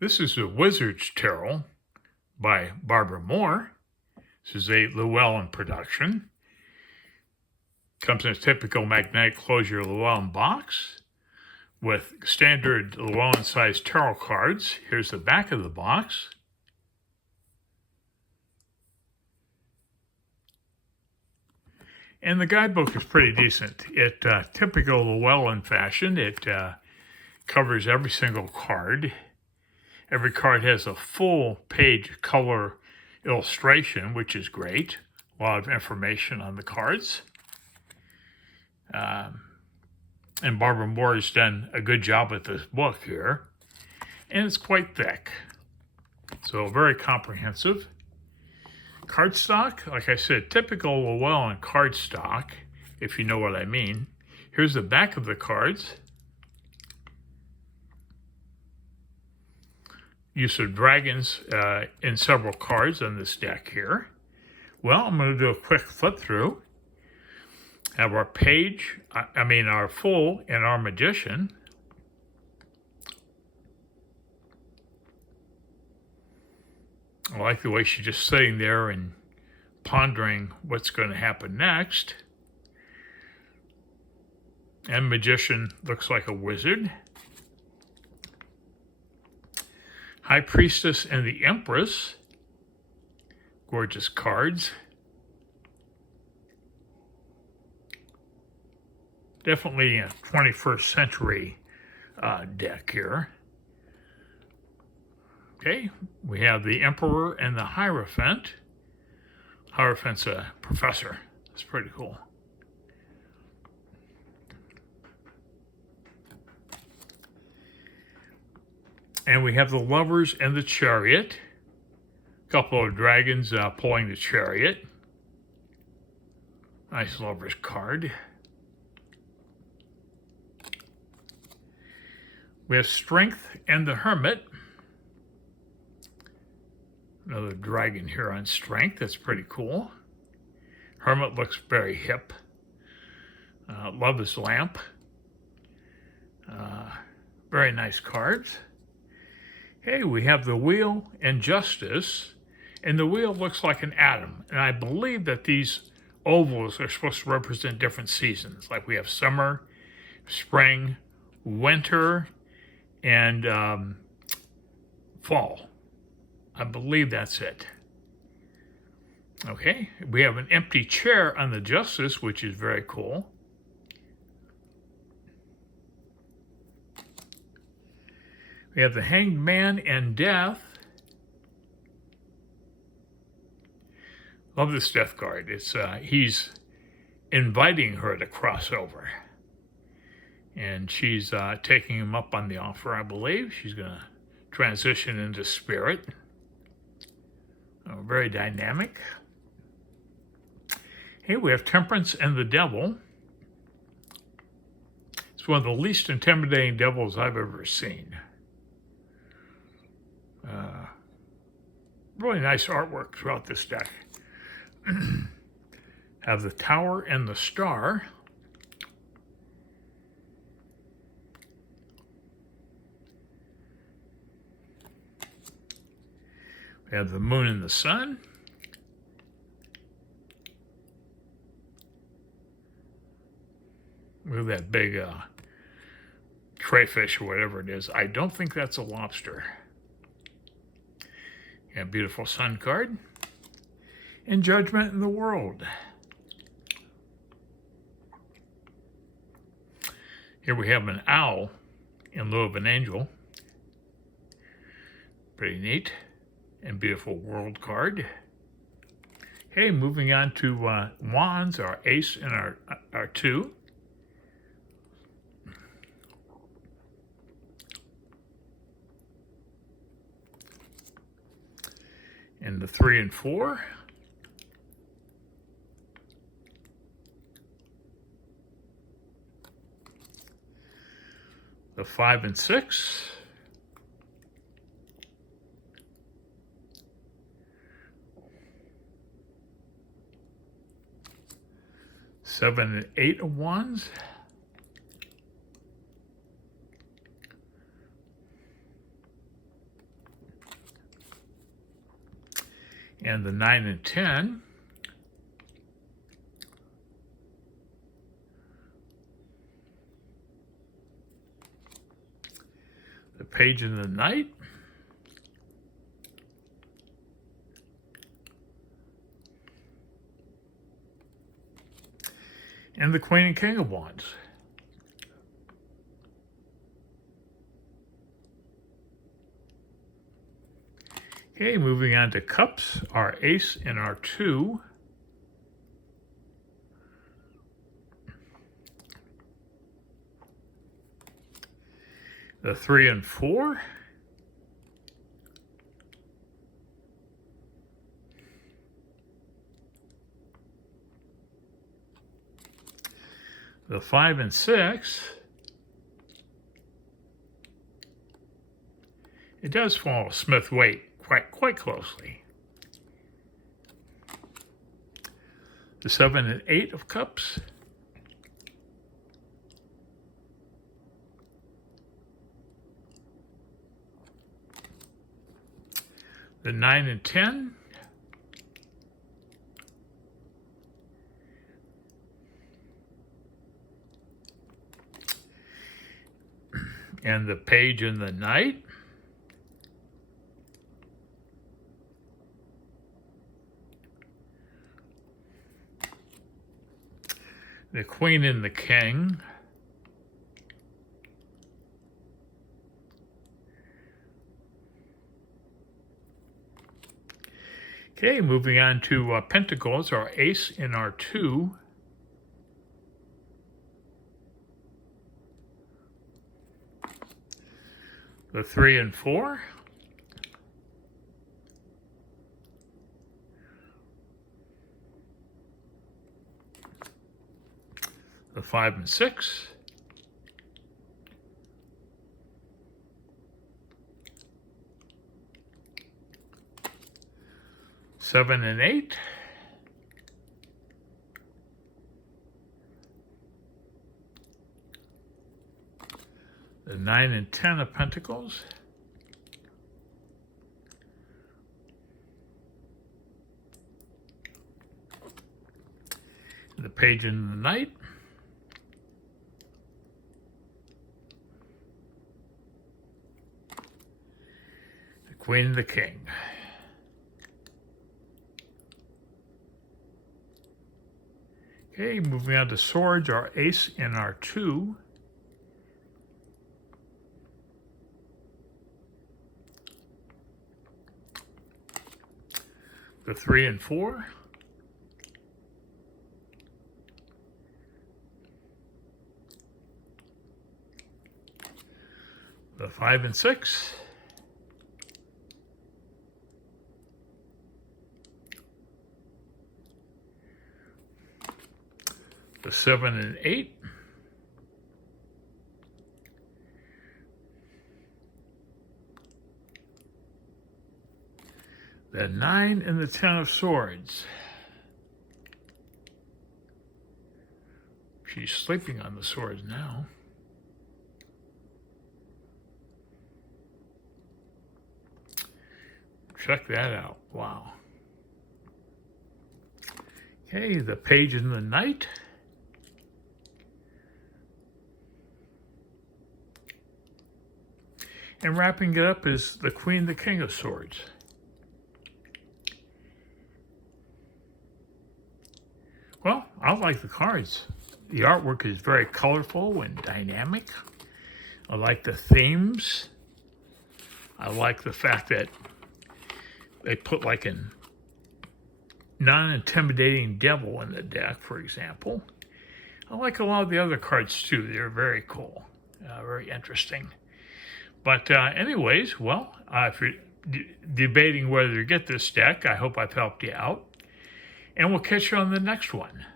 This is a Wizard's Tarot by Barbara Moore. This is a Llewellyn production. Comes in a typical magnetic closure Llewellyn box with standard Llewellyn size tarot cards. Here's the back of the box. And the guidebook is pretty decent. It typical Llewellyn fashion. It covers every single card. Every card has a full page color illustration, which is great. A lot of information on the cards. And Barbara Moore has done a good job with this book here. And it's quite thick. So very comprehensive. Cardstock, like I said, typical Llewellyn cardstock, if you know what I mean. Here's the back of the cards. Use of dragons in several cards on this deck here. Well, I'm going to do a quick flip through. Have our page, our Fool and our Magician. I like the way she's just sitting there and pondering what's going to happen next. And Magician looks like a wizard. High Priestess and the Empress. Gorgeous cards. Definitely a 21st century deck here. Okay, we have the Emperor and the Hierophant. Hierophant's a professor. That's pretty cool. And we have the Lovers and the Chariot. A couple of dragons pulling the chariot. Nice Lovers card. We have Strength and the Hermit. Another dragon here on Strength. That's pretty cool. Hermit looks very hip. Love is Lamp. Very nice cards. Hey, we have the Wheel and Justice. And the wheel looks like an atom. And I believe that these ovals are supposed to represent different seasons. Like we have summer, spring, winter, and fall. I believe that's it. Okay, we have an empty chair on the Justice, which is very cool. We have the Hanged Man and Death. Love this Death card. It's he's inviting her to cross over. And she's taking him up on the offer, I believe. She's going to transition into spirit. Very dynamic. Here we have Temperance and the Devil. It's one of the least intimidating devils I've ever seen. Really nice artwork throughout this deck. Have the Tower and the Star. We have the Moon and the Sun. Look at that big crayfish or whatever it is. I don't think that's a lobster. Yeah, beautiful Sun card. And Judgment in the World. Here we have an owl in lieu of an angel. Pretty neat. And beautiful World card. Okay, moving on to Wands, our Ace and our 2. And the 3 and 4. The 5 and 6. Seven and 8 of Wands. And the 9 and 10. The page and the knight. And the queen and king of wands. Okay, moving on to cups, our ace and our 2. The 3 and 4. The 5 and 6. It does follow Smith Waite quite closely. The 7 and 8 of cups. The 9 and 10. And the page and the knight. The queen and the king. Okay, moving on to pentacles, our ace and our 2. The 3 and 4. The 5 and 6. Seven and 8. The 9 and 10 of pentacles. The page and the knight. The queen and the king. Okay, moving on to swords, our ace and our 2. The 3 and 4. The 5 and 6. The 7 and 8. The 9 and the 10 of swords. She's sleeping on the swords now. Check that out. Wow. Okay, the page and the knight. And wrapping it up is the queen, the king of swords. Well, I like the cards. The artwork is very colorful and dynamic. I like the themes. I like the fact that they put like a non-intimidating devil in the deck, for example. I like a lot of the other cards too. They're very cool, very interesting. But anyways, well, if you're debating whether to get this deck, I hope I've helped you out. And we'll catch you on the next one.